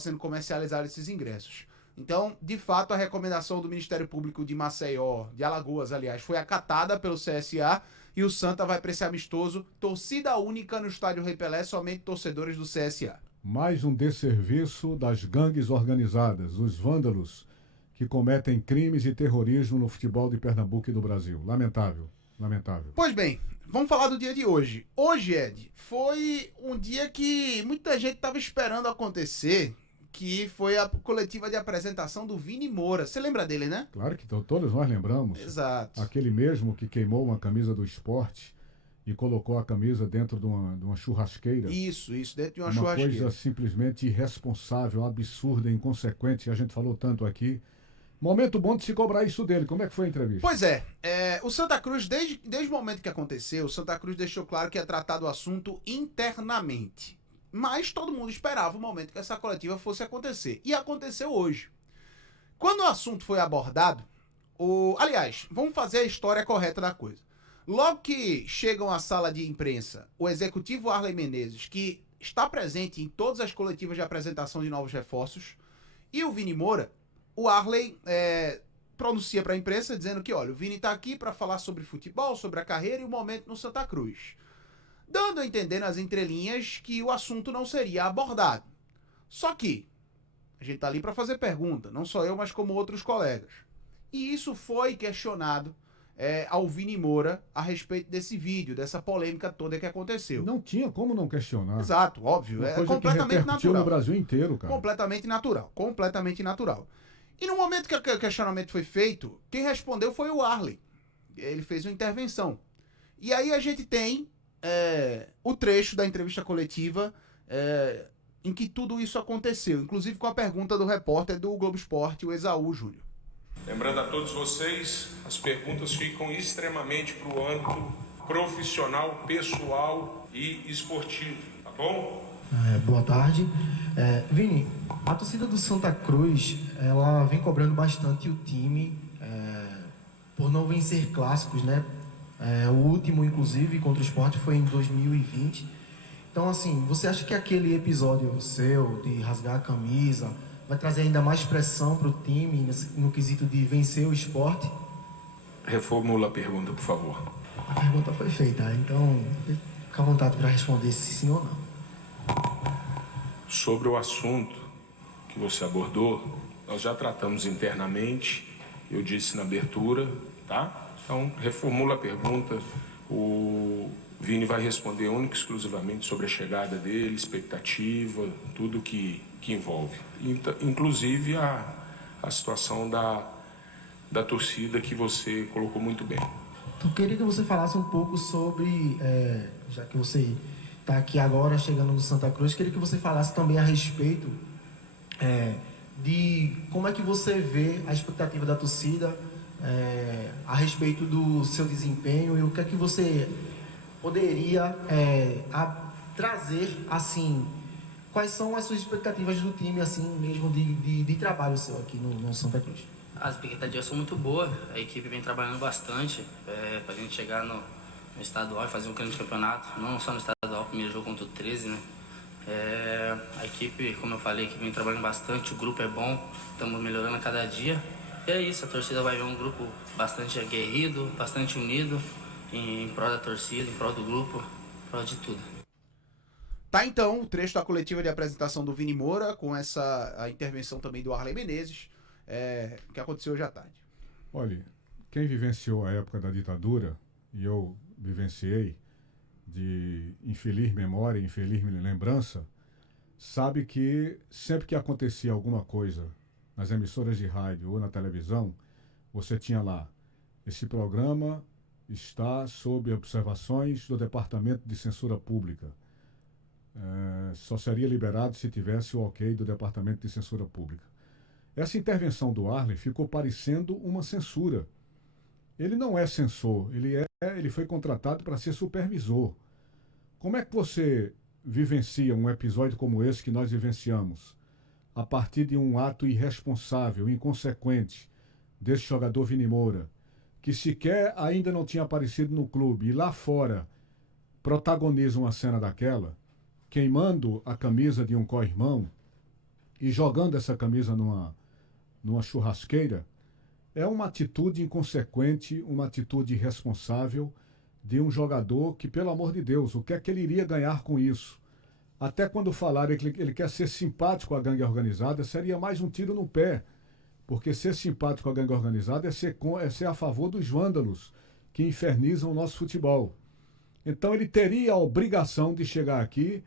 sendo comercializados esses ingressos. Então, de fato, a recomendação do Ministério Público de Maceió, de Alagoas, aliás, foi acatada pelo CSA e o Santa vai para esse amistoso, torcida única no estádio Rei Pelé, somente torcedores do CSA. Mais um desserviço das gangues organizadas, os vândalos que cometem crimes e terrorismo no futebol de Pernambuco e do Brasil. Lamentável, lamentável. Pois bem, vamos falar do dia de hoje. Hoje, Ed, foi um dia que muita gente estava esperando acontecer, que foi a coletiva de apresentação do Vini Moura. Você lembra dele, né? Claro que todos nós lembramos. Exato. Aquele mesmo que queimou uma camisa do esporte e colocou a camisa dentro de uma churrasqueira. Isso, dentro de uma churrasqueira. Uma coisa simplesmente irresponsável, absurda, inconsequente, que a gente falou tanto aqui. Momento bom de se cobrar isso dele. Como é que foi a entrevista? Pois é, o Santa Cruz, desde o momento que aconteceu, o Santa Cruz deixou claro que ia tratar do assunto internamente. Mas todo mundo esperava o momento que essa coletiva fosse acontecer. E aconteceu hoje. Quando o assunto foi abordado, aliás, vamos fazer a história correta da coisa. Logo que chegam à sala de imprensa o executivo Arley Menezes, que está presente em todas as coletivas de apresentação de novos reforços, e o Vini Moura, o Arley pronuncia para a imprensa dizendo que, olha, o Vini está aqui para falar sobre futebol, sobre a carreira e o momento no Santa Cruz, dando a entender nas entrelinhas que o assunto não seria abordado. Só que a gente está ali para fazer pergunta, não só eu, mas como outros colegas. E isso foi questionado ao Vini Moura a respeito desse vídeo, dessa polêmica toda que aconteceu. Não tinha como não questionar. Exato, óbvio. É completamente natural. No Brasil inteiro, cara. Completamente natural. Completamente natural. E no momento que o questionamento foi feito, quem respondeu foi o Arley. Ele fez uma intervenção. E aí a gente tem o trecho da entrevista coletiva em que tudo isso aconteceu, inclusive com a pergunta do repórter do Globo Esporte, o Esaú Júnior. Lembrando a todos vocês, as perguntas ficam extremamente para o âmbito profissional, pessoal e esportivo, tá bom? Boa tarde. Vini, a torcida do Santa Cruz, ela vem cobrando bastante o time por não vencer clássicos, né? O último, inclusive, contra o Sport foi em 2020. Então, assim, você acha que aquele episódio seu de rasgar a camisa vai trazer ainda mais pressão para o time no quesito de vencer o Sport? Reformula a pergunta, por favor. A pergunta foi feita, então fica à vontade para responder se sim ou não. Sobre o assunto que você abordou, nós já tratamos internamente, eu disse na abertura, tá? Então, reformula a pergunta, o Vini vai responder única e exclusivamente sobre a chegada dele, expectativa, tudo que envolve. Inclusive a situação da torcida que você colocou muito bem. Então, eu queria que você falasse um pouco sobre, já que você está aqui agora, chegando no Santa Cruz, queria que você falasse também a respeito de como é que você vê a expectativa da torcida a respeito do seu desempenho e o que é que você poderia trazer, assim, quais são as suas expectativas do time, assim, mesmo de trabalho seu aqui no Santa Cruz? As expectativas são muito boas, a equipe vem trabalhando bastante para a gente chegar no estadual e fazer um grande campeonato, não só no estadual, primeiro jogo contra o 13, né? A equipe, como eu falei, que vem trabalhando bastante, o grupo é bom, estamos melhorando a cada dia. E é isso, a torcida vai ver um grupo bastante aguerrido, bastante unido, em prol da torcida, em prol do grupo, em prol de tudo. Tá então o trecho da coletiva de apresentação do Vini Moura, com a intervenção também do Arley Menezes, que aconteceu hoje à tarde. Olha, quem vivenciou a época da ditadura, e eu vivenciei, de infeliz memória, infeliz lembrança, sabe que sempre que acontecia alguma coisa nas emissoras de rádio ou na televisão, você tinha lá, esse programa está sob observações do Departamento de Censura Pública. Só seria liberado se tivesse o ok do Departamento de Censura Pública. Essa intervenção do Arley ficou parecendo uma censura. Ele não é censor, ele foi contratado para ser supervisor. Como é que você vivencia um episódio como esse que nós vivenciamos, a partir de um ato irresponsável, inconsequente, desse jogador Vini Moura, que sequer ainda não tinha aparecido no clube, e lá fora protagoniza uma cena daquela, queimando a camisa de um co-irmão, e jogando essa camisa numa churrasqueira, é uma atitude inconsequente, uma atitude irresponsável de um jogador que, pelo amor de Deus, o que é que ele iria ganhar com isso? Até quando falaram que ele quer ser simpático à gangue organizada, seria mais um tiro no pé. Porque ser simpático à gangue organizada é ser a favor dos vândalos que infernizam o nosso futebol. Então ele teria a obrigação de chegar aqui,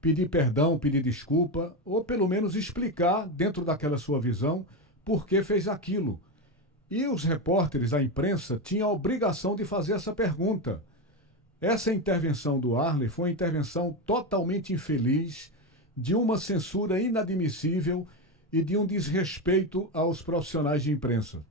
pedir perdão, pedir desculpa, ou pelo menos explicar, dentro daquela sua visão, por que fez aquilo. E os repórteres, a imprensa, tinham a obrigação de fazer essa pergunta. Essa intervenção do Arley foi uma intervenção totalmente infeliz, de uma censura inadmissível e de um desrespeito aos profissionais de imprensa.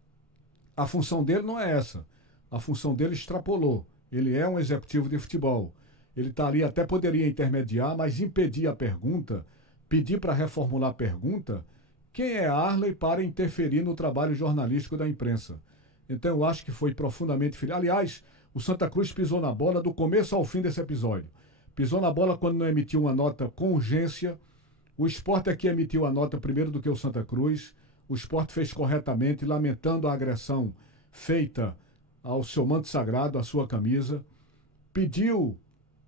A função dele não é essa. A função dele extrapolou. Ele é um executivo de futebol. Ele estaria, até poderia intermediar, mas impedir a pergunta, pedir para reformular a pergunta. Quem é Arley para interferir no trabalho jornalístico da imprensa? Então eu acho que foi profundamente feliz. Aliás, o Santa Cruz pisou na bola do começo ao fim desse episódio. Pisou na bola quando não emitiu uma nota com urgência. O Sport é que emitiu a nota primeiro do que o Santa Cruz. O Sport fez corretamente, lamentando a agressão feita ao seu manto sagrado, à sua camisa. Pediu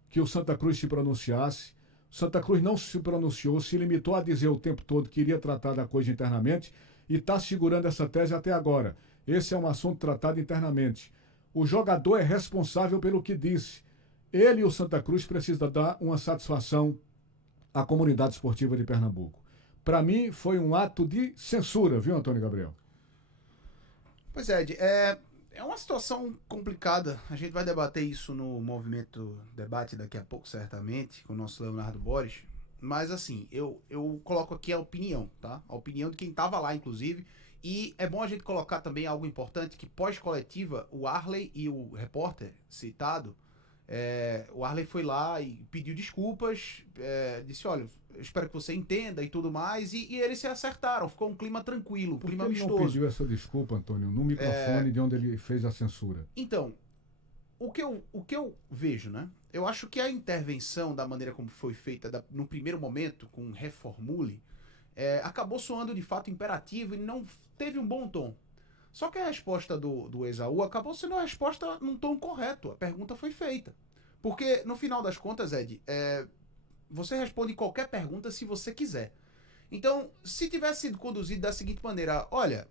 que o Santa Cruz se pronunciasse. O Santa Cruz não se pronunciou, se limitou a dizer o tempo todo que iria tratar da coisa internamente e está segurando essa tese até agora. Esse é um assunto tratado internamente. O jogador é responsável pelo que disse. Ele e o Santa Cruz precisam dar uma satisfação à comunidade esportiva de Pernambuco. Para mim, foi um ato de censura, viu, Antônio Gabriel? Pois é, Ed, é uma situação complicada. A gente vai debater isso no Movimento Debate daqui a pouco, certamente, com o nosso Leonardo Borges. Mas, assim, eu coloco aqui a opinião, tá? A opinião de quem estava lá, inclusive. E é bom a gente colocar também algo importante, que pós-coletiva, o Arley e o repórter citado, o Arley foi lá e pediu desculpas, disse, olha, eu espero que você entenda e tudo mais, e eles se acertaram, ficou um clima tranquilo, um clima amistoso. Ele não pediu essa desculpa, Antônio, no microfone de onde ele fez a censura? Então, o que eu vejo, né? Eu acho que a intervenção, da maneira como foi feita no primeiro momento, com reformule, acabou soando de fato imperativo e não teve um bom tom. Só que a resposta do Esaú acabou sendo uma resposta num tom correto. A pergunta foi feita. Porque, no final das contas, Ed, você responde qualquer pergunta se você quiser. Então, se tivesse sido conduzido da seguinte maneira, olha,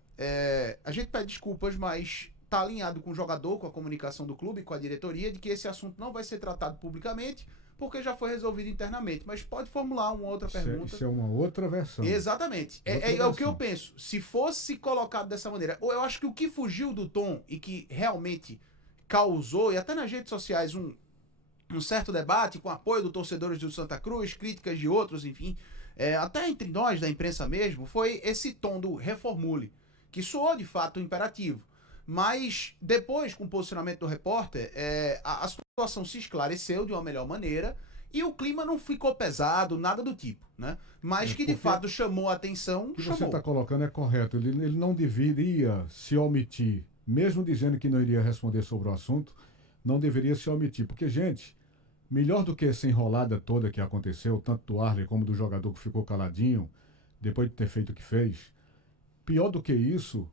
a gente pede desculpas, mas está alinhado com o jogador, com a comunicação do clube, com a diretoria, de que esse assunto não vai ser tratado publicamente, porque já foi resolvido internamente. Mas pode formular uma outra pergunta. Isso é uma outra versão. Exatamente. É o que eu penso. Se fosse colocado dessa maneira, eu acho que o que fugiu do tom e que realmente causou, e até nas redes sociais, um certo debate, com apoio dos torcedores do Santa Cruz, críticas de outros, enfim, até entre nós da imprensa mesmo, foi esse tom do reformule, que soou de fato imperativo. Mas depois, com o posicionamento do repórter, a situação se esclareceu de uma melhor maneira e o clima não ficou pesado, nada do tipo, né? Mas que de fato chamou a atenção, o que chamou. você está colocando é correto. Ele não deveria se omitir, mesmo dizendo que não iria responder sobre o assunto, não deveria se omitir. Porque, gente, melhor do que essa enrolada toda que aconteceu, tanto do Arley como do jogador que ficou caladinho, depois de ter feito o que fez, pior do que isso,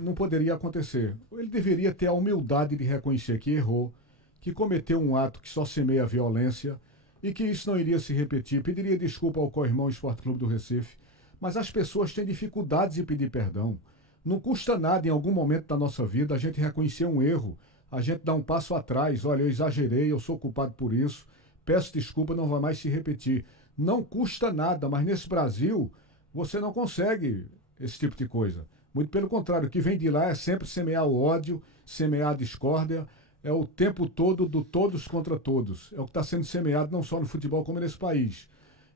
não poderia acontecer. Ele deveria ter a humildade de reconhecer que errou, que cometeu um ato que só semeia violência e que isso não iria se repetir. Pediria desculpa ao co-irmão Esporte Clube do Recife, mas as pessoas têm dificuldades de pedir perdão. Não custa nada em algum momento da nossa vida a gente reconhecer um erro, a gente dar um passo atrás. Olha, eu exagerei, eu sou culpado por isso, peço desculpa, não vai mais se repetir. Não custa nada, mas nesse Brasil você não consegue esse tipo de coisa. Muito pelo contrário, o que vem de lá é sempre semear o ódio, semear a discórdia, é o tempo todo do todos contra todos. É o que está sendo semeado não só no futebol como nesse país.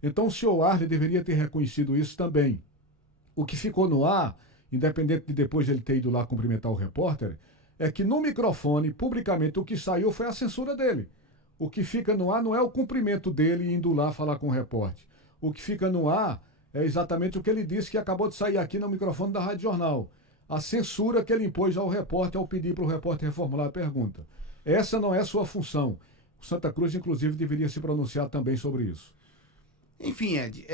Então o senhor Arley deveria ter reconhecido isso também. O que ficou no ar, independente de depois ele ter ido lá cumprimentar o repórter, é que no microfone, publicamente, o que saiu foi a censura dele. O que fica no ar não é o cumprimento dele indo lá falar com o repórter. O que fica no ar é exatamente o que ele disse, que acabou de sair aqui no microfone da Rádio Jornal. A censura que ele impôs ao repórter ao pedir para o repórter reformular a pergunta. Essa não é a sua função. O Santa Cruz, inclusive, deveria se pronunciar também sobre isso. Enfim, Ed,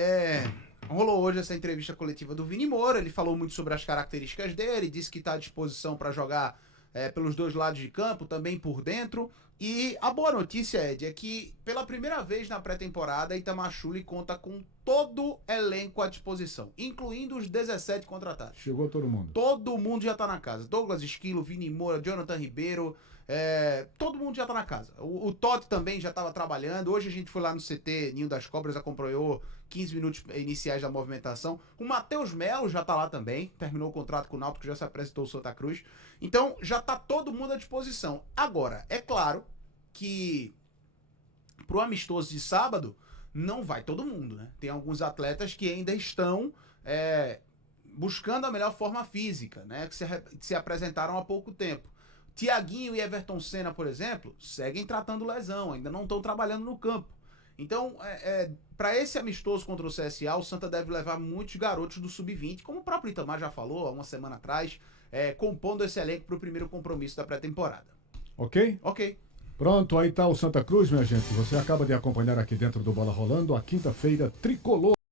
Rolou hoje essa entrevista coletiva do Vini Moura, ele falou muito sobre as características dele, disse que está à disposição para jogar pelos dois lados de campo, também por dentro. E a boa notícia, Ed, é que pela primeira vez na pré-temporada, Itamar Schulli conta com todo elenco à disposição, incluindo os 17 contratados. Chegou todo mundo. Todo mundo já tá na casa. Douglas Esquilo, Vini Moura, Jonathan Ribeiro, todo mundo já tá na casa. O Totti também já estava trabalhando. Hoje a gente foi lá no CT Ninho das Cobras, acompanhou 15 minutos iniciais da movimentação. O Matheus Melo já tá lá também, terminou o contrato com o Náutico, já se apresentou o Santa Cruz. Então já tá todo mundo à disposição. Agora, é claro que pro amistoso de sábado não vai todo mundo, né? Tem alguns atletas que ainda estão buscando a melhor forma física, né? Que se apresentaram há pouco tempo. Thiaguinho e Everton Senna, por exemplo, seguem tratando lesão, ainda não estão trabalhando no campo. Então, para esse amistoso contra o CSA, o Santa deve levar muitos garotos do Sub-20, como o próprio Itamar já falou há uma semana atrás, compondo esse elenco para o primeiro compromisso da pré-temporada. Ok? Ok. Pronto, aí tá o Santa Cruz, minha gente. Você acaba de acompanhar aqui dentro do Bola Rolando a quinta-feira tricolor.